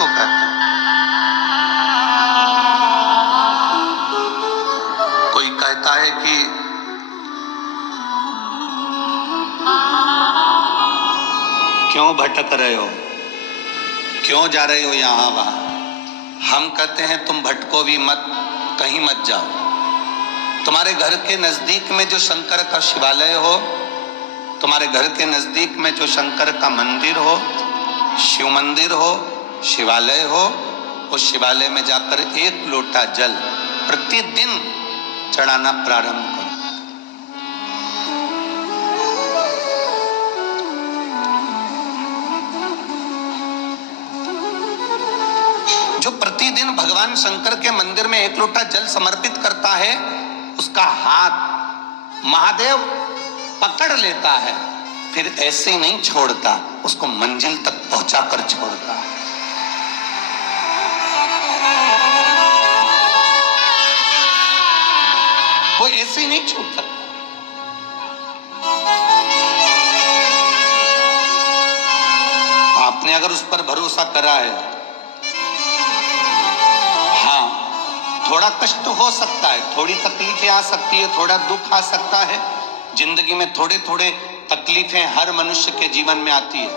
किसको कहते हैं? कोई कहता है कि क्यों भटक रहे हो, क्यों जा रहे हो यहां वहां। हम कहते हैं तुम भटको भी मत, कहीं मत जाओ। तुम्हारे घर के नजदीक में जो शंकर का शिवालय हो, तुम्हारे घर के नजदीक में जो शंकर का मंदिर हो, शिव मंदिर हो, शिवालय हो, उस शिवालय में जाकर एक लोटा जल प्रतिदिन चढ़ाना प्रारंभ करो। जो प्रतिदिन भगवान शंकर के मंदिर में एक लोटा जल समर्पित करता है, उसका हाथ महादेव पकड़ लेता है, फिर ऐसे ही नहीं छोड़ता, उसको मंजिल तक पहुंचाकर छोड़ता है। वो ऐसे ही नहीं छूट सकता। आपने अगर उस पर भरोसा करा है, थोड़ा कष्ट हो सकता है, थोड़ी तकलीफें आ सकती है, थोड़ा दुख आ सकता है। जिंदगी में थोड़े थोड़े तकलीफें हर मनुष्य के जीवन में आती है।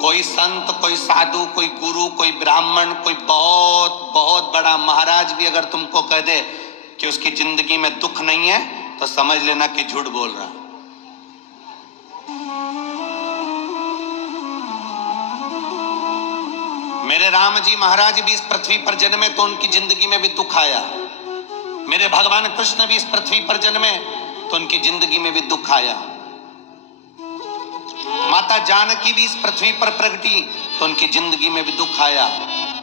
कोई संत, कोई साधु, कोई गुरु, कोई ब्राह्मण, कोई बहुत बहुत बड़ा महाराज भी अगर तुमको कह दे कि उसकी जिंदगी में दुख नहीं है, तो समझ लेना कि झूठ बोल रहा है। मेरे राम जी महाराज भी इस पृथ्वी पर जन्मे तो उनकी जिंदगी में भी दुख आया। मेरे भगवान कृष्ण भी इस पृथ्वी पर जन्मे तो उनकी जिंदगी में भी दुख आया। माता जानकी भी इस पृथ्वी पर प्रगटी तो उनकी जिंदगी में भी दुख आया।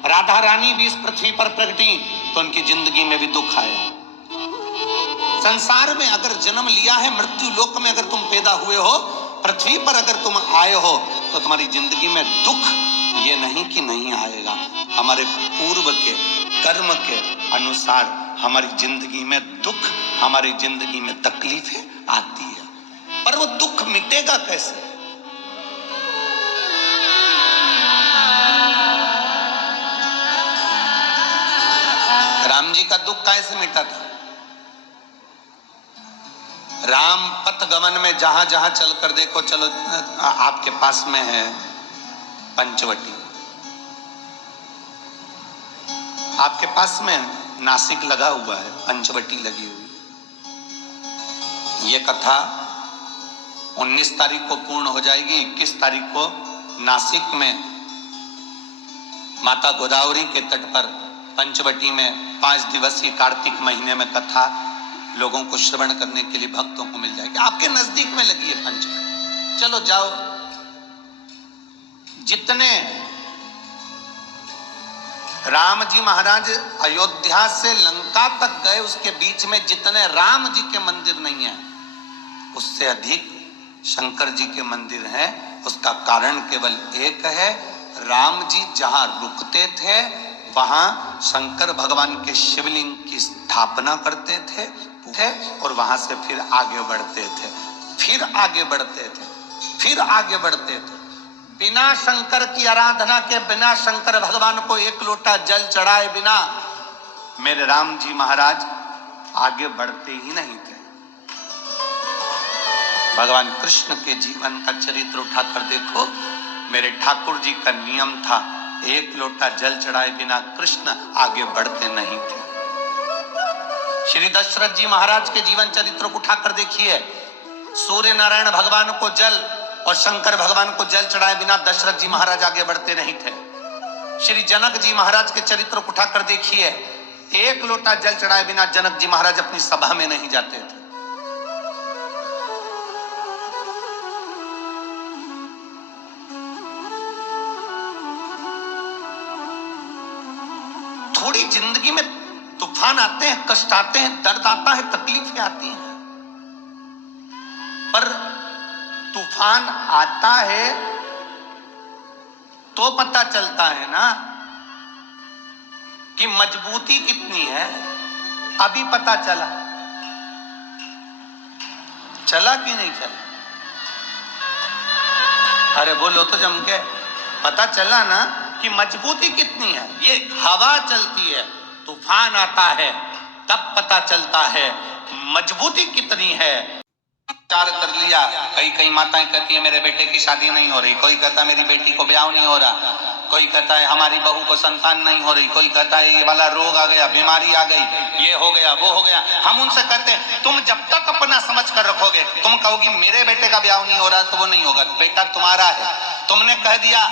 राधा रानी भी इस पृथ्वी पर प्रगटी तो उनकी जिंदगी में भी दुख आया। संसार में अगर जन्म लिया है, मृत्यु लोक में अगर तुम पैदा हुए हो, पृथ्वी पर अगर तुम आए हो, तो तुम्हारी जिंदगी में दुख ये नहीं कि नहीं आएगा। हमारे पूर्व के कर्म के अनुसार हमारी जिंदगी में दुख, हमारी जिंदगी में तकलीफें आती है, पर वो दुख मिटेगा कैसे? राम जी का दुख कैसे मिटा था? राम पथ गमन में जहां जहां चलकर देखो, चलो आपके पास में है पंचवटी, आपके पास में नासिक लगा हुआ है, पंचवटी लगी हुई। ये कथा 19 तारीख को पूर्ण हो जाएगी। 21 तारीख को नासिक में माता गोदावरी के तट पर पंचवटी में 5 दिवसीय कार्तिक महीने में कथा लोगों को श्रवण करने के लिए भक्तों को मिल जाएगी। आपके नजदीक में लगी है पंचवटी, चलो जाओ। जितने राम जी महाराज अयोध्या से लंका तक गए, उसके बीच में जितने राम जी के मंदिर नहीं है, उससे अधिक शंकर जी के मंदिर हैं। उसका कारण केवल एक है, राम जी जहां रुकते थे वहां शंकर भगवान के शिवलिंग की स्थापना करते थे और वहां से फिर आगे बढ़ते थे, फिर आगे बढ़ते थे, फिर आगे बढ़ते थे। बिना शंकर की आराधना के, बिना शंकर भगवान को एक लोटा जल चढ़ाए बिना मेरे राम जी महाराज आगे बढ़ते ही नहीं थे। भगवान कृष्ण के जीवन का चरित्र उठाकर देखो। मेरे ठाकुर जी का नियम था, एक लोटा जल चढ़ाए बिना कृष्ण आगे बढ़ते नहीं थे। श्री दशरथ जी महाराज के जीवन चरित्र को उठाकर देखिए। सूर्य नारायण भगवान को जल और शंकर भगवान को जल चढ़ाए बिना दशरथ जी महाराज आगे बढ़ते नहीं थे। श्री जनक जी महाराज के चरित्र को उठाकर देखिए। एक लोटा जल चढ़ाए बिना जनक जी महाराज अपनी सभा में नहीं जाते थे। थोड़ी जिंदगी में तूफान आते हैं, कष्ट आते हैं, दर्द आता है, तकलीफें आती हैं, पर तूफान आता है तो पता चलता है ना कि मजबूती कितनी है। अभी पता चला कि नहीं चला? अरे बोलो तो जम के, पता चला ना कि मजबूती कितनी है। ये हवा चलती है, तूफान आता है, तब पता चलता है मजबूती कितनी है। विचार कर लिया, कई माताएं कहती है मेरे बेटे की शादी नहीं हो रही, कोई कहता है मेरी बेटी को ब्याह नहीं हो रहा, कोई कहता है हमारी बहू को संतान नहीं हो रही, कोई कहता है ये वाला रोग आ गया, बीमारी आ गई, ये हो गया, वो हो गया। हम उनसे कहते हैं तुम जब तक अपना समझ कर रखोगे, तुम कहोगी मेरे बेटे का ब्याह नहीं हो रहा, तो वो नहीं होगा। बेटा तुम्हारा है, तुमने कह दिया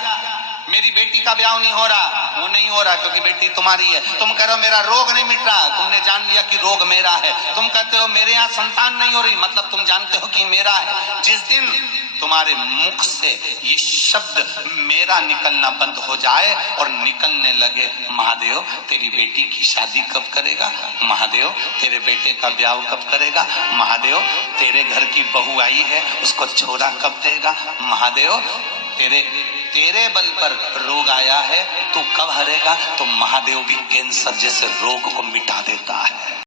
मेरी बेटी का ब्याह नहीं हो रहा, वो नहीं हो रहा क्योंकि बेटी तुम्हारी है। तुम कह रहे हो मेरा रोग नहीं मिट रहा, तुमने जान लिया कि रोग मेरा है। तुम कहते हो मेरे यहाँ संतान नहीं हो रही, मतलब तुम जानते हो कि मेरा है। जिस दिन तुम्हारे मुख से ये शब्द मेरा निकलना बंद हो जाए और निकलने लगे महादेव तेरी बेटी की शादी कब करेगा, महादेव तेरे बेटे का ब्याह कब करेगा, महादेव तेरे घर की बहू आई है उसको छोरा कब देगा, महादेव तेरे बल पर रोग आया है तू कब हरेगा, तो महादेव भी कैंसर जैसे रोग को मिटा देता है।